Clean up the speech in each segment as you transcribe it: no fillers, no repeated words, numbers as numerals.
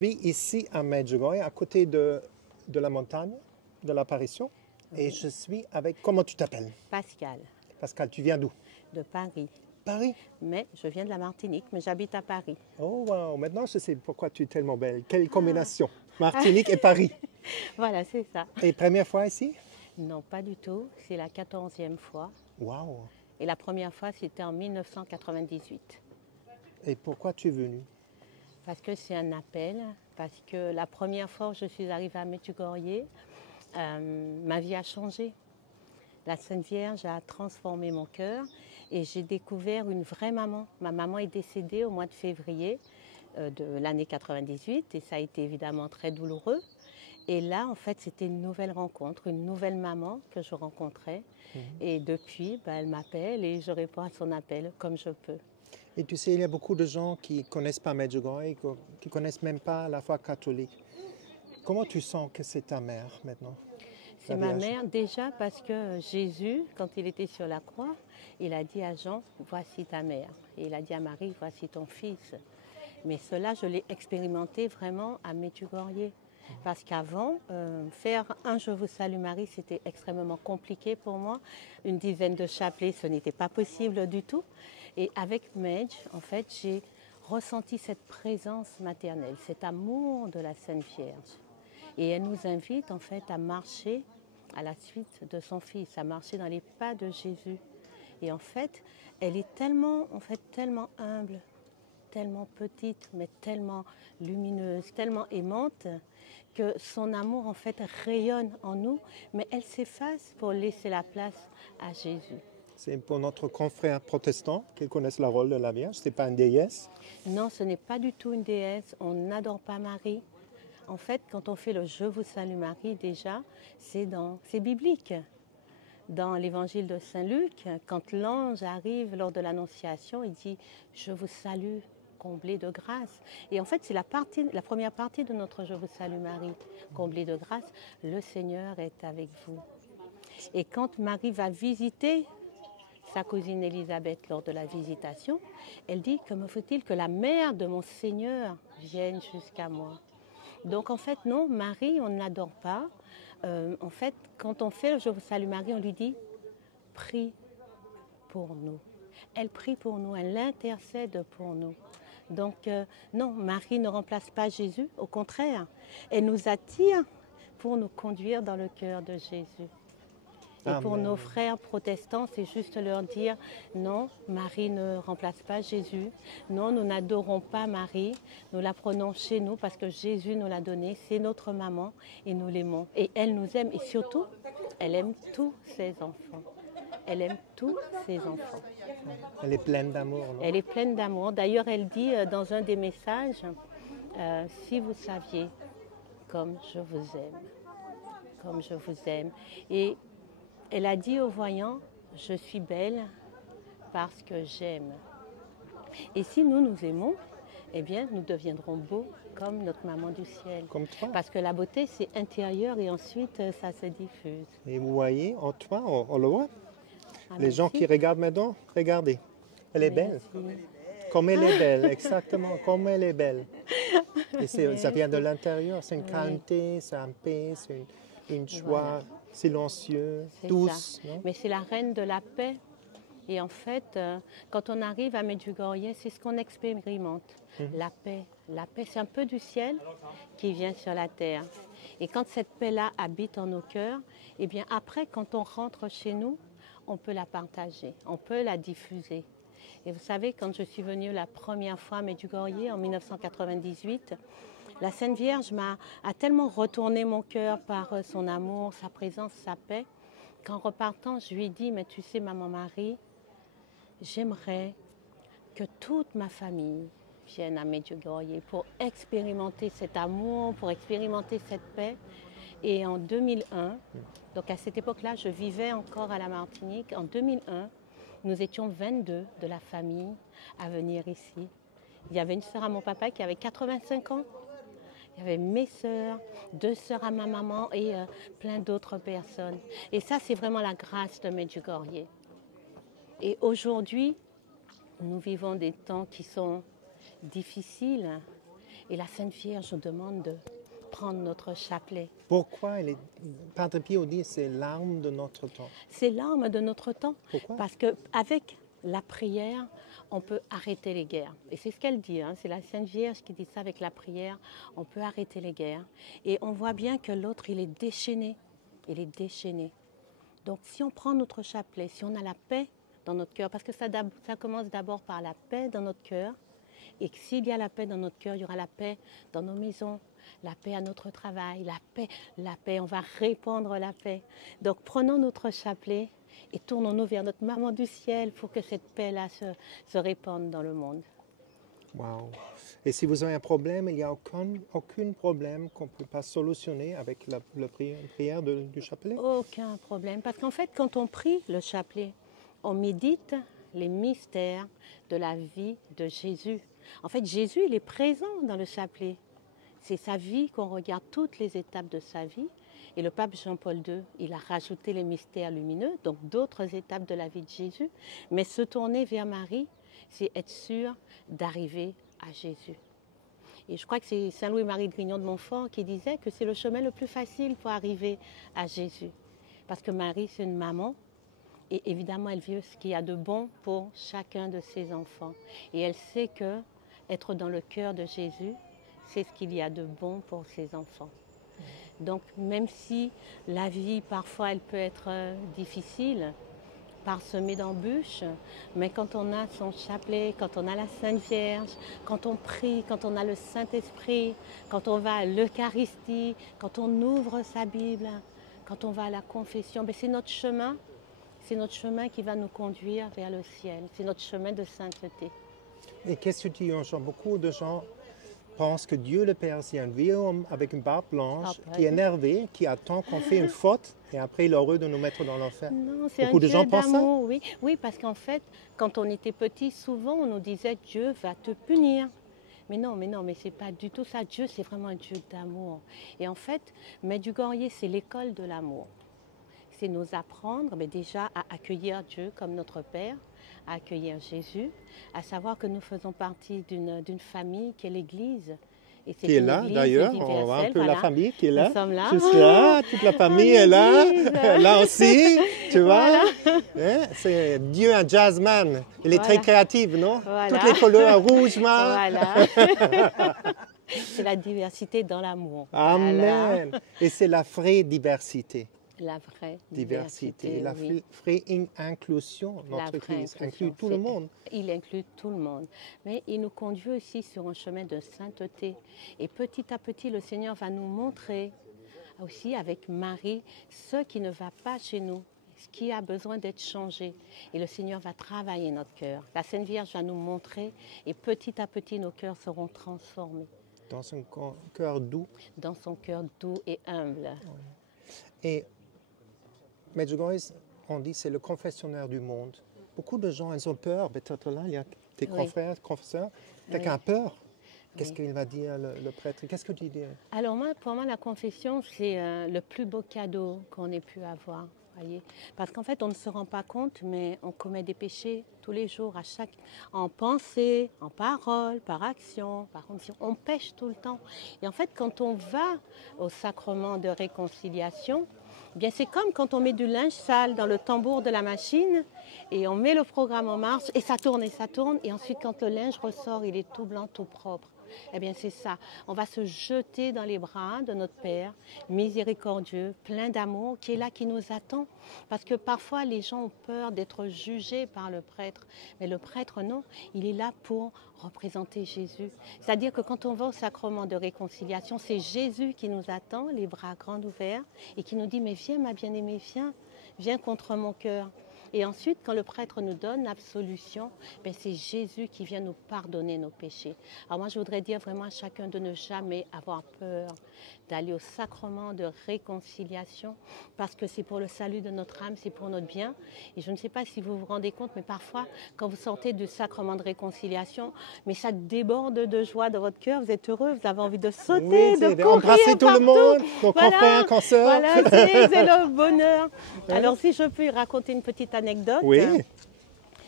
Je vis ici à Medjugorje, à côté de la montagne, de l'apparition. Et je suis avec... Comment tu t'appelles? Pascal, Pascal, tu viens d'où? de Paris. Paris? Mais je viens de la Martinique, mais j'habite à Paris. Oh, wow! Maintenant, je sais pourquoi tu es tellement belle. Quelle combinaison! Martinique et Paris. Voilà, c'est ça. Et première fois ici? Non, pas du tout. C'est la 14e fois. Wow! Et la première fois, c'était en 1998. Et pourquoi tu es venue? Parce que c'est un appel. Parce que la première fois où je suis arrivée à Medjugorje, ma vie a changé. La Sainte Vierge a transformé mon cœur et j'ai découvert une vraie maman. Ma maman est décédée au mois de février de l'année 98 et ça a été évidemment très douloureux. Et là, en fait, c'était une nouvelle rencontre, une nouvelle maman que je rencontrais. Et depuis, elle m'appelle et je réponds à son appel comme je peux. Et tu sais, il y a beaucoup de gens qui ne connaissent pas Medjugorje, qui ne connaissent même pas la foi catholique. Comment tu sens que c'est ta mère maintenant? C'est ma mère déjà parce que Jésus, quand il était sur la croix, il a dit à Jean, voici ta mère. Et il a dit à Marie, voici ton fils. Mais cela, je l'ai expérimenté vraiment à Medjugorje. Parce qu'avant, faire un Je vous salue Marie, c'était extrêmement compliqué pour moi. Une dizaine de chapelets, ce n'était pas possible du tout. Et avec Medj, en fait, j'ai ressenti cette présence maternelle, cet amour de la Sainte Vierge. Et elle nous invite en fait à marcher à la suite de son fils, à marcher dans les pas de Jésus. Et en fait, elle est tellement humble, tellement petite, mais tellement lumineuse, tellement aimante, que son amour en fait rayonne en nous, mais elle s'efface pour laisser la place à Jésus. C'est pour notre confrère protestant qui connaissent le rôle de la Vierge, ce n'est pas une déesse? Non, ce n'est pas du tout une déesse, on n'adore pas Marie. En fait, quand on fait le Je vous salue Marie, déjà, c'est biblique. Dans l'évangile de Saint Luc, quand l'ange arrive lors de l'annonciation, il dit « Je vous salue, comblé de grâce ». Et en fait, c'est la première partie de notre Je vous salue Marie, comblé de grâce. Le Seigneur est avec vous. Et quand Marie va visiter sa cousine Élisabeth lors de la visitation, elle dit « Que me faut-il que la mère de mon Seigneur vienne jusqu'à moi ?» Donc en fait, non, Marie, on ne l'adore pas. En fait, quand on fait le Je vous salue Marie, on lui dit « Prie pour nous ». Elle prie pour nous, elle intercède pour nous. Donc non, Marie ne remplace pas Jésus, au contraire. Elle nous attire pour nous conduire dans le cœur de Jésus. Et Amen. pour nos frères protestants, c'est juste leur dire non, Marie ne remplace pas Jésus. Non, nous n'adorons pas Marie. Nous la prenons chez nous parce que Jésus nous l'a donnée. C'est notre maman et nous l'aimons. Et elle nous aime et surtout, elle aime tous ses enfants. Elle aime tous ses enfants. Elle est pleine d'amour, non? Elle est pleine d'amour. D'ailleurs, elle dit dans un des messages, si vous saviez comme je vous aime, comme je vous aime. Et elle a dit aux voyants, je suis belle parce que j'aime. Et si nous nous aimons, eh bien, nous deviendrons beaux comme notre maman du ciel. Comme toi. Parce que la beauté, c'est intérieur et ensuite, ça se diffuse. Et vous voyez, en toi, on le voit. Ah, Les gens qui regardent maintenant, regardez. Elle est belle. Comme elle est belle, exactement, comme elle est belle. Et ça vient de l'intérieur, c'est une calmeté, c'est un paix, c'est une joie silencieuse, douce. Mais c'est la reine de la paix. Et en fait, quand on arrive à Medjugorje, c'est ce qu'on expérimente. La paix. La paix, c'est un peu du ciel qui vient sur la terre. Et quand cette paix-là habite en nos cœurs, eh bien après, quand on rentre chez nous, on peut la partager, on peut la diffuser. Et vous savez, quand je suis venue la première fois à Medjugorje en 1998, la Sainte Vierge a tellement retourné mon cœur par son amour, sa présence, sa paix, qu'en repartant, je lui ai dit, mais tu sais, Maman Marie, j'aimerais que toute ma famille vienne à Medjugorje pour expérimenter cet amour, pour expérimenter cette paix. Et en 2001, donc à cette époque-là, je vivais encore à la Martinique. En 2001, nous étions 22 de la famille à venir ici. Il y avait une sœur à mon papa qui avait 85 ans. Il y avait mes sœurs, 2 sœurs à ma maman et plein d'autres personnes. Et ça, c'est vraiment la grâce de Medjugorje. Et aujourd'hui, nous vivons des temps qui sont difficiles. Et la Sainte Vierge nous demande de prendre notre chapelet. Pourquoi Padre Pio dit c'est l'arme de notre temps? C'est l'arme de notre temps. Pourquoi? Parce qu'avec la prière, on peut arrêter les guerres. Et c'est ce qu'elle dit, hein. C'est la Sainte Vierge qui dit ça, avec la prière, on peut arrêter les guerres. Et on voit bien que l'autre, il est déchaîné. Il est déchaîné. Donc si on prend notre chapelet, si on a la paix dans notre cœur, parce que ça commence d'abord par la paix dans notre cœur, et que s'il y a la paix dans notre cœur, il y aura la paix dans nos maisons, la paix à notre travail, la paix, on va répandre la paix. Donc prenons notre chapelet et tournons-nous vers notre maman du ciel pour que cette paix-là se répande dans le monde. Wow. Et si vous avez un problème, il n'y a aucun problème qu'on ne peut pas solutionner avec la prière du chapelet? Aucun problème. Parce qu'en fait, quand on prie le chapelet, on médite les mystères de la vie de Jésus. En fait, Jésus, il est présent dans le chapelet. C'est sa vie qu'on regarde, toutes les étapes de sa vie. Et le pape Jean-Paul II, il a rajouté les mystères lumineux, donc d'autres étapes de la vie de Jésus. Mais se tourner vers Marie, c'est être sûr d'arriver à Jésus. Et je crois que c'est Saint Louis-Marie de Grignon de Montfort qui disait que c'est le chemin le plus facile pour arriver à Jésus. Parce que Marie, c'est une maman. Et évidemment, elle vit ce qu'il y a de bon pour chacun de ses enfants. Et elle sait que être dans le cœur de Jésus, c'est ce qu'il y a de bon pour ses enfants. Donc, même si la vie, parfois, elle peut être difficile, parsemée d'embûches, mais quand on a son chapelet, quand on a la Sainte Vierge, quand on prie, quand on a le Saint-Esprit, quand on va à l'Eucharistie, quand on ouvre sa Bible, quand on va à la confession, ben c'est notre chemin qui va nous conduire vers le ciel. C'est notre chemin de sainteté. Et qu'est-ce que tu dis aux gens? Beaucoup de gens pensent que Dieu le Père, c'est un vieux homme avec une barbe blanche qui est énervé, qui attend qu'on fait une faute et après il est heureux de nous mettre dans l'enfer. Non, c'est Beaucoup un de gens Dieu pensent ça? d'amour, oui. Oui, parce qu'en fait, quand on était petit, souvent on nous disait Dieu va te punir. Mais non, mais c'est pas du tout ça. Dieu, c'est vraiment un Dieu d'amour. Et en fait, Medjugorje, c'est l'école de l'amour. C'est nous apprendre déjà à accueillir Dieu comme notre Père, à accueillir Jésus, à savoir que nous faisons partie d'une famille qui est l'Église. Et c'est qui est là d'ailleurs, on voit un peu la famille qui est là. Nous sommes là. Juste là, toute la famille est là, là aussi, tu vois. Voilà. C'est Dieu un jazzman, il est très créatif, non? Voilà. Toutes les couleurs, rouge, noir. Voilà. C'est la diversité dans l'amour. Amen. Voilà. Et c'est la vraie diversité. La vraie diversité, la oui. vraie inclusion, notre Église inclut tout le monde. Il inclut tout le monde. Mais il nous conduit aussi sur un chemin de sainteté. Et petit à petit, le Seigneur va nous montrer aussi avec Marie ce qui ne va pas chez nous, ce qui a besoin d'être changé. Et le Seigneur va travailler notre cœur. La Sainte Vierge va nous montrer et petit à petit, nos cœurs seront transformés. Dans son cœur doux. Dans son cœur doux et humble. Et Medjugorje, on dit, c'est le confessionnaire du monde. Beaucoup de gens, ils ont peur. Peut-être là, il y a des confesseurs. Quelqu'un a peur. Qu'est-ce qu'il va dire, le prêtre? Qu'est-ce que tu dis? Alors pour moi, la confession, c'est le plus beau cadeau qu'on ait pu avoir. Voyez, parce qu'en fait, on ne se rend pas compte, mais on commet des péchés tous les jours, en pensée, en parole, par action, par omission. On pêche tout le temps. Et en fait, quand on va au sacrement de réconciliation, eh bien, c'est comme quand on met du linge sale dans le tambour de la machine et on met le programme en marche et ça tourne, et ensuite quand le linge ressort, il est tout blanc, tout propre. Eh bien, c'est ça. On va se jeter dans les bras de notre Père, miséricordieux, plein d'amour, qui est là, qui nous attend. Parce que parfois, les gens ont peur d'être jugés par le prêtre. Mais le prêtre, non, il est là pour représenter Jésus. C'est-à-dire que quand on va au sacrement de réconciliation, c'est Jésus qui nous attend, les bras grands ouverts, et qui nous dit, mais viens, ma bien-aimée, viens contre mon cœur. Et ensuite, quand le prêtre nous donne l'absolution, c'est Jésus qui vient nous pardonner nos péchés. Alors moi, je voudrais dire vraiment à chacun de ne jamais avoir peur d'aller au sacrement de réconciliation, parce que c'est pour le salut de notre âme, c'est pour notre bien. Et je ne sais pas si vous vous rendez compte, mais parfois, quand vous sortez du sacrement de réconciliation, mais ça déborde de joie dans votre cœur, vous êtes heureux, vous avez envie de sauter, de courir embrasser tout le monde, nos confrères, consoeurs. Voilà, c'est le bonheur. Alors si je peux raconter une petite anecdote. Oui.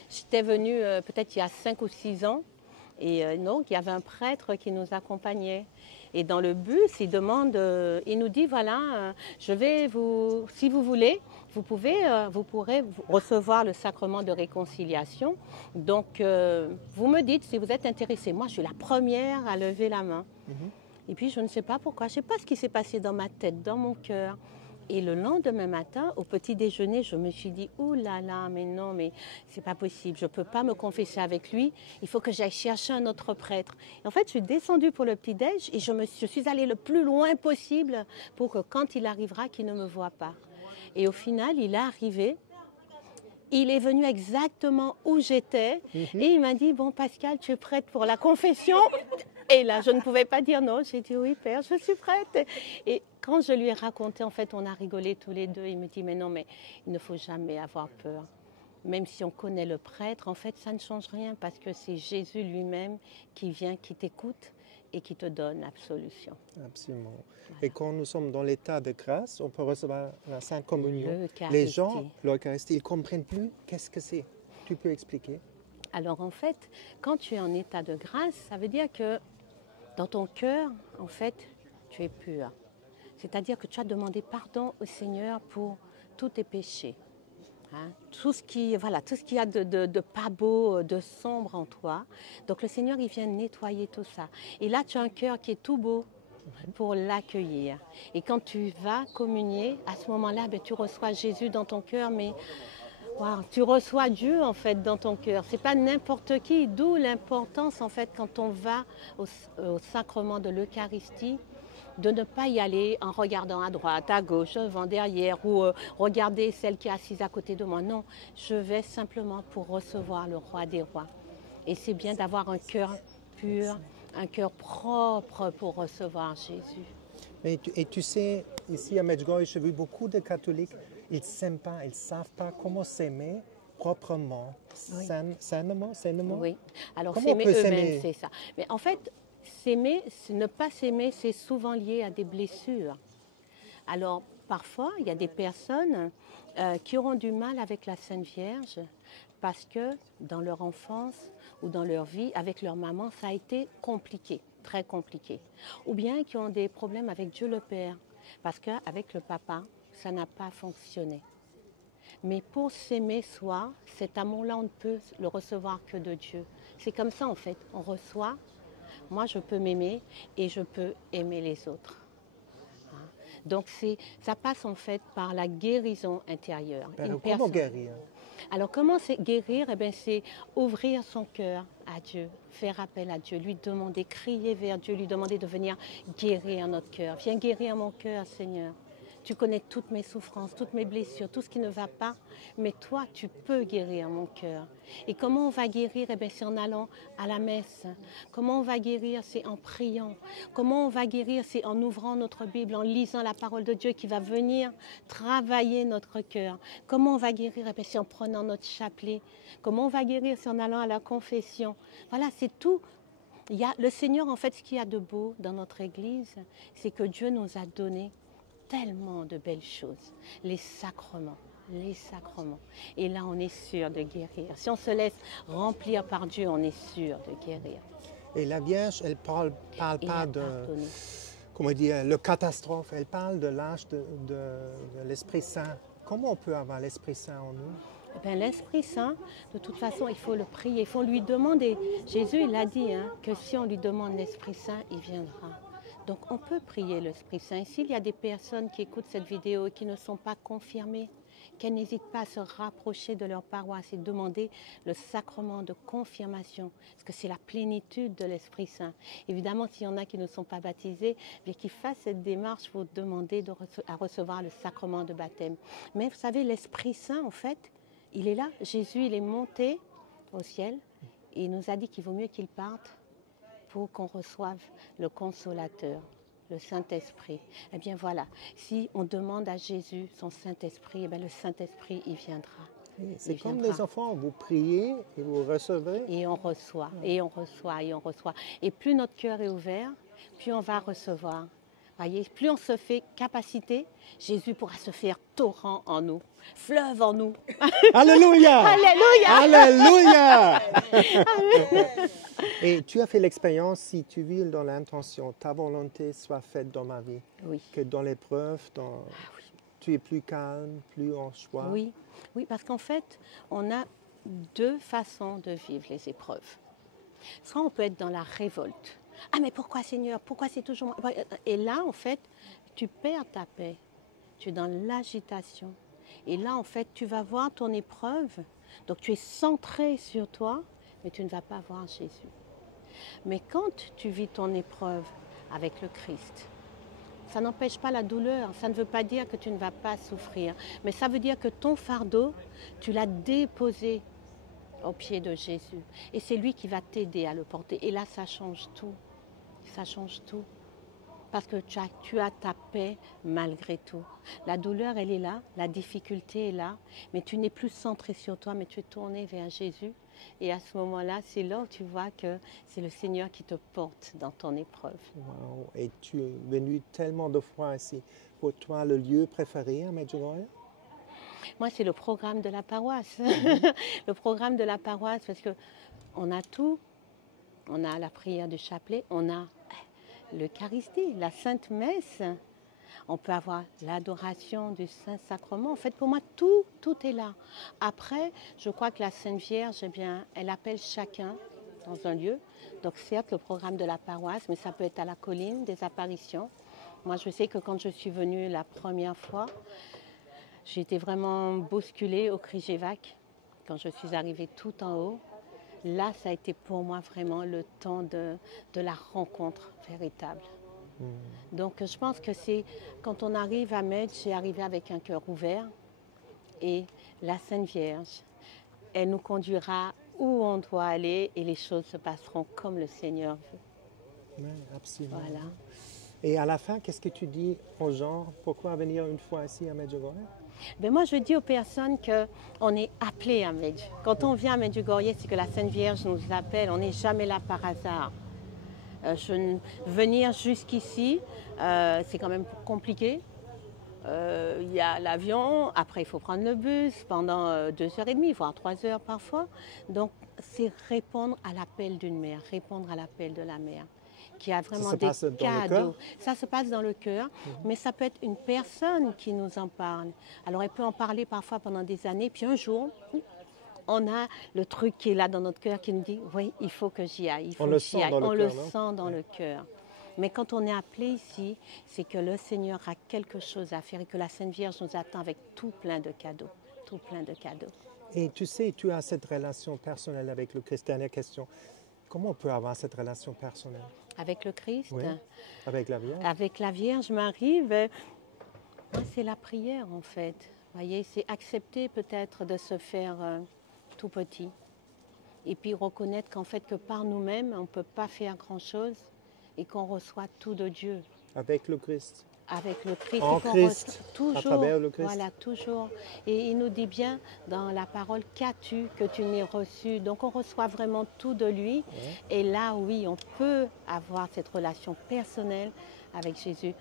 J'étais venue peut-être il y a 5 ou 6 ans Et donc, il y avait un prêtre qui nous accompagnait. Et dans le bus, il nous dit, voilà, je vais vous, si vous voulez, vous pourrez recevoir le sacrement de réconciliation. Donc, vous me dites si vous êtes intéressé. Moi, je suis la première à lever la main. Et puis, je ne sais pas pourquoi, je ne sais pas ce qui s'est passé dans ma tête, dans mon cœur. Et le lendemain matin, au petit déjeuner, je me suis dit, ouh là là, mais non, mais c'est pas possible, je ne peux pas me confesser avec lui, il faut que j'aille chercher un autre prêtre. Et en fait, je suis descendue pour le petit déj et je suis allée le plus loin possible pour que quand il arrivera, qu'il ne me voie pas. Et au final, il est arrivé. Il est venu exactement où j'étais et il m'a dit, bon Pascal, tu es prête pour la confession? Et là, je ne pouvais pas dire non. J'ai dit, oui Père, je suis prête. Et quand je lui ai raconté, en fait, on a rigolé tous les deux. Il me dit, mais non, mais il ne faut jamais avoir peur. Même si on connaît le prêtre, en fait, ça ne change rien parce que c'est Jésus lui-même qui vient, qui t'écoute et qui te donne l'absolution. Absolument. Voilà. Et quand nous sommes dans l'état de grâce, on peut recevoir la Sainte Communion. Les gens, l'Eucharistie, ils ne comprennent plus qu'est-ce que c'est. Tu peux expliquer? Alors en fait, quand tu es en état de grâce, ça veut dire que dans ton cœur, en fait, tu es pur. C'est-à-dire que tu as demandé pardon au Seigneur pour tous tes péchés. Hein, tout ce qui y a de pas beau, de sombre en toi. Donc le Seigneur, il vient nettoyer tout ça. Et là, tu as un cœur qui est tout beau pour l'accueillir. Et quand tu vas communier, à ce moment-là, tu reçois Jésus dans ton cœur, mais wow, tu reçois Dieu en fait dans ton cœur. C'est pas n'importe qui, d'où l'importance en fait quand on va au sacrement de l'Eucharistie, de ne pas y aller en regardant à droite, à gauche, devant, derrière ou regarder celle qui est assise à côté de moi. Non, je vais simplement pour recevoir le roi des rois. Et c'est bien d'avoir un cœur pur, un cœur propre pour recevoir Jésus. Et tu sais, ici à Medjugorje, j'ai vu beaucoup de catholiques, ils ne s'aiment pas, ils ne savent pas comment s'aimer proprement, oui. sainement. Oui, alors s'aimer eux-mêmes, c'est ça. Mais en fait, ne pas s'aimer, c'est souvent lié à des blessures. Alors, parfois, il y a des personnes qui auront du mal avec la Sainte Vierge parce que dans leur enfance ou dans leur vie, avec leur maman, ça a été compliqué, très compliqué. Ou bien qui ont des problèmes avec Dieu le Père parce qu'avec le papa, ça n'a pas fonctionné. Mais pour s'aimer soi, cet amour-là, on ne peut le recevoir que de Dieu. C'est comme ça en fait, on reçoit, moi je peux m'aimer et je peux aimer les autres. Donc ça passe en fait par la guérison intérieure. Comment guérir? Alors comment guérir? Eh bien, c'est ouvrir son cœur à Dieu, faire appel à Dieu, lui demander, crier vers Dieu, lui demander de venir guérir notre cœur. Viens guérir mon cœur, Seigneur. Tu connais toutes mes souffrances, toutes mes blessures, tout ce qui ne va pas, mais toi, tu peux guérir mon cœur. Et comment on va guérir? Eh bien, c'est en allant à la messe. Comment on va guérir? C'est en priant. Comment on va guérir? C'est en ouvrant notre Bible, en lisant la parole de Dieu qui va venir travailler notre cœur. Comment on va guérir? Eh bien, c'est en prenant notre chapelet. Comment on va guérir? C'est en allant à la confession. Voilà, c'est tout. Le Seigneur, en fait, ce qu'il y a de beau dans notre Église, c'est que Dieu nous a donné tellement de belles choses, les sacrements. Et là, on est sûr de guérir. Si on se laisse remplir par Dieu, on est sûr de guérir. Et la Vierge, elle parle pas de, comment dire, le catastrophe, elle parle de l'âge de l'Esprit Saint. Comment on peut avoir l'Esprit Saint en nous? Eh bien, l'Esprit Saint, de toute façon, il faut le prier, il faut lui demander. Jésus, il a dit que si on lui demande l'Esprit Saint, il viendra. Donc on peut prier l'Esprit Saint. Et s'il y a des personnes qui écoutent cette vidéo et qui ne sont pas confirmées, qu'elles n'hésitent pas à se rapprocher de leur paroisse et demander le sacrement de confirmation, parce que c'est la plénitude de l'Esprit Saint. Évidemment, s'il y en a qui ne sont pas baptisés, bien qu'ils fassent cette démarche pour demander à recevoir le sacrement de baptême. Mais vous savez, l'Esprit Saint, en fait, il est là. Jésus, il est monté au ciel et il nous a dit qu'il vaut mieux qu'il parte pour qu'on reçoive le Consolateur, le Saint-Esprit. Eh bien voilà, si on demande à Jésus son Saint-Esprit, eh bien le Saint-Esprit, il viendra. C'est comme les enfants, vous priez et vous recevrez. Et on reçoit, et on reçoit, et on reçoit. Et plus notre cœur est ouvert, plus on va recevoir. Voyez, plus on se fait capacité, Jésus pourra se faire torrent en nous, fleuve en nous. Alléluia! Alléluia! Alléluia! Et tu as fait l'expérience, si tu vis dans l'intention, ta volonté soit faite dans ma vie, Oui. que dans l'épreuve, tu es plus calme, plus en choix. Oui, oui, parce qu'en fait, on a deux façons de vivre les épreuves. Soit on peut être dans la révolte. Ah, mais pourquoi Seigneur? Pourquoi c'est toujours moi? Et là, en fait, tu perds ta paix. Tu es dans l'agitation. Et là, en fait, tu vas voir ton épreuve. Donc, tu es centré sur toi, mais tu ne vas pas voir Jésus. Mais quand tu vis ton épreuve avec le Christ, ça n'empêche pas la douleur. Ça ne veut pas dire que tu ne vas pas souffrir. Mais ça veut dire que ton fardeau, tu l'as déposé au pied de Jésus. Et c'est lui qui va t'aider à le porter. Et là, ça change tout. Ça change tout. Parce que tu as ta paix malgré tout. La douleur, elle est là, la difficulté est là, mais tu n'es plus centré sur toi, mais tu es tourné vers Jésus. Et à ce moment-là, c'est là où tu vois que c'est le Seigneur qui te porte dans ton épreuve. Wow. Et tu es venu tellement de fois ici. Pour toi, le lieu préféré à Medjugorje? Moi, c'est le programme de la paroisse. Le programme de la paroisse, parce qu'on a tout. On a la prière du chapelet, on a l'Eucharistie, la Sainte Messe. On peut avoir l'adoration du Saint-Sacrement. En fait, pour moi, tout est là. Après, je crois que la Sainte Vierge, eh bien, elle appelle chacun dans un lieu. Donc, certes, le programme de la paroisse, mais ça peut être à la colline, des apparitions. Moi, je sais que quand je suis venue la première fois, j'ai été vraiment bousculée au Križevac, quand je suis arrivée tout en haut. Là, ça a été pour moi vraiment le temps de la rencontre véritable. Donc, je pense que c'est quand on arrive à Medj, j'ai arrivé avec un cœur ouvert et la Sainte Vierge, elle nous conduira où on doit aller et les choses se passeront comme le Seigneur veut. Oui, absolument. Voilà. Et à la fin, qu'est-ce que tu dis aux gens? Pourquoi venir une fois ici à Medjugorje? Ben moi, je dis aux personnes qu'on est appelé à Medj. Quand on vient à Medjugorje, c'est que la Sainte Vierge nous appelle. On n'est jamais là par hasard. Venir jusqu'ici, c'est quand même compliqué. Il y a l'avion, après il faut prendre le bus pendant 2h30, voire 3 heures parfois. Donc, c'est répondre à l'appel d'une mère, répondre à l'appel de la mère, qui a vraiment des cadeaux. Ça se passe dans le cœur, mais ça peut être une personne qui nous en parle. Alors, elle peut en parler parfois pendant des années, puis un jour, on a le truc qui est là dans notre cœur qui nous dit, oui, il faut que j'y aille, il faut que j'y aille. On le sent dans le cœur. Mais quand on est appelé ici, c'est que le Seigneur a quelque chose à faire et que la Sainte Vierge nous attend avec tout plein de cadeaux, tout plein de cadeaux. Et tu sais, tu as cette relation personnelle avec le Christ. Dernière question. Comment on peut avoir cette relation personnelle? Avec le Christ? Oui. Avec la Vierge? Avec la Vierge Marie, c'est la prière en fait. Vous voyez, c'est accepter peut-être de se faire tout petit. Et puis reconnaître qu'en fait, que par nous-mêmes, on ne peut pas faire grand-chose et qu'on reçoit tout de Dieu. Avec le Christ? Avec le Christ. En Christ, toujours, à travers le Christ. Voilà, toujours. Et il nous dit bien dans la parole, qu'as-tu que tu n'aies reçu? Donc on reçoit vraiment tout de lui. Ouais. Et là, oui, on peut avoir cette relation personnelle avec Jésus,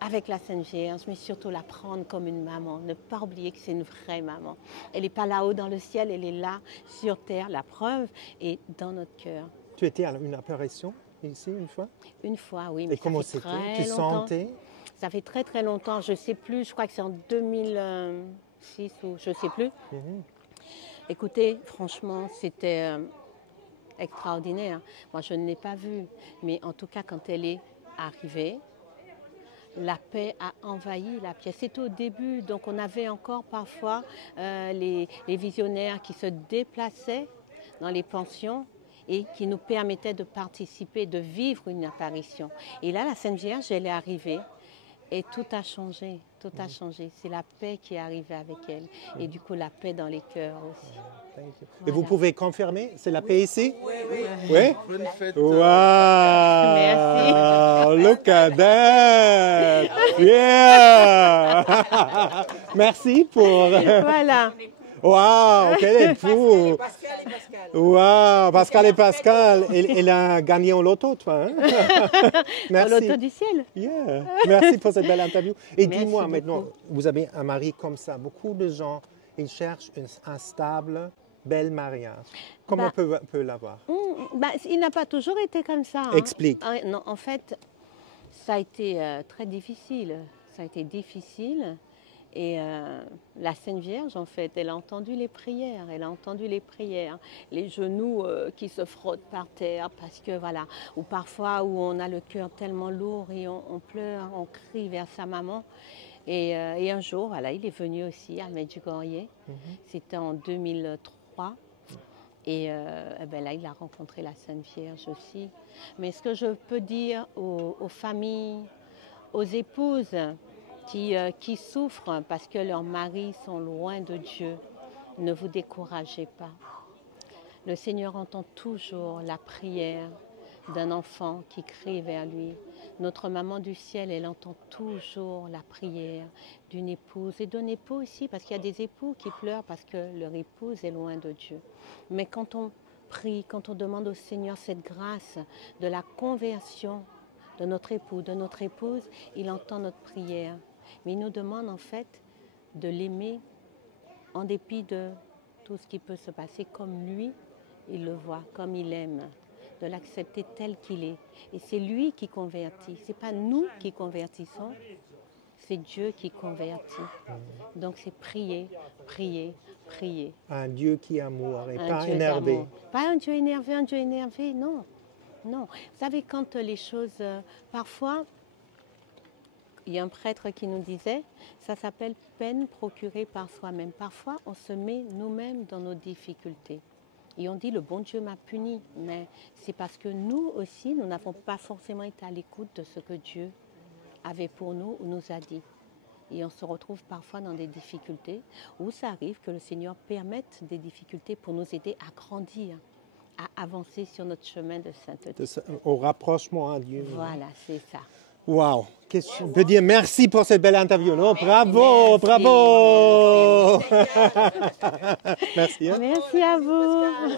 avec la Sainte Vierge, mais surtout la prendre comme une maman. Ne pas oublier que c'est une vraie maman. Elle n'est pas là-haut dans le ciel, elle est là sur terre. La preuve est dans notre cœur. Tu étais à une apparition ici une fois? Une fois, oui. Mais et comment c'était? Tu sentais? Ça fait très très longtemps, je ne sais plus, je crois que c'est en 2006 ou je ne sais plus. Écoutez, franchement, c'était extraordinaire. Moi, je ne l'ai pas vue, mais en tout cas, quand elle est arrivée, la paix a envahi la pièce. C'était au début, donc on avait encore parfois les visionnaires qui se déplaçaient dans les pensions et qui nous permettaient de participer, de vivre une apparition. Et là, la Sainte Vierge, elle est arrivée. Et tout a changé, tout a changé. C'est la paix qui est arrivée avec elle. Et du coup, la paix dans les cœurs aussi. Voilà. Et vous pouvez confirmer, c'est la paix ici? Oui, oui. Oui? Bonne fête. Wow! Merci. Look at that! Yeah! Merci pour... Voilà. Waouh, quel époux! Pascal et Pascal. Waouh, Pascal et Pascal, il a gagné au loto, toi. Hein? Dans l'auto Merci. du ciel. Yeah. Merci pour cette belle interview. Et Merci dis-moi beaucoup. maintenant, vous avez un mari comme ça. Beaucoup de gens, ils cherchent un stable, bel mariage. Comment Bah, peut l'avoir? Bah, il n'a pas toujours été comme ça. Hein. Explique. Non, en fait, ça a été très difficile. Ça a été difficile. Et la Sainte Vierge, en fait, elle a entendu les prières. Elle a entendu les prières. Les genoux qui se frottent par terre parce que, voilà, ou parfois où on a le cœur tellement lourd et on pleure, on crie vers sa maman. Et un jour, voilà, il est venu aussi à Medjugorje. C'était en 2003. Et ben là, il a rencontré la Sainte Vierge aussi. Mais ce que je peux dire aux familles, aux épouses qui souffrent parce que leurs maris sont loin de Dieu, ne vous découragez pas. Le Seigneur entend toujours la prière d'un enfant qui crie vers lui. Notre maman du ciel, elle entend toujours la prière d'une épouse et d'un époux aussi, parce qu'il y a des époux qui pleurent parce que leur épouse est loin de Dieu. Mais quand on prie, quand on demande au Seigneur cette grâce de la conversion de notre époux, de notre épouse, il entend notre prière. Mais il nous demande en fait de l'aimer en dépit de tout ce qui peut se passer comme lui, il le voit, comme il aime, de l'accepter tel qu'il est. Et c'est lui qui convertit, ce n'est pas nous qui convertissons, c'est Dieu qui convertit. Donc c'est prier, prier, prier. Un Dieu qui est amour et Un pas Dieu énervé. d'amour. Pas un Dieu énervé, non. Non. Vous savez, quand les choses, parfois, il y a un prêtre qui nous disait, ça s'appelle peine procurée par soi-même. Parfois, on se met nous-mêmes dans nos difficultés. Et on dit, le bon Dieu m'a puni. Mais c'est parce que nous aussi, nous n'avons pas forcément été à l'écoute de ce que Dieu avait pour nous ou nous a dit. Et on se retrouve parfois dans des difficultés où ça arrive que le Seigneur permette des difficultés pour nous aider à grandir, à avancer sur notre chemin de sainteté. Au rapprochement à Dieu. Voilà, c'est ça. Wow! Qu'est-ce que je peux dire? Merci pour cette belle interview. Non? Bravo! Bravo! Merci. Hein? Merci à vous.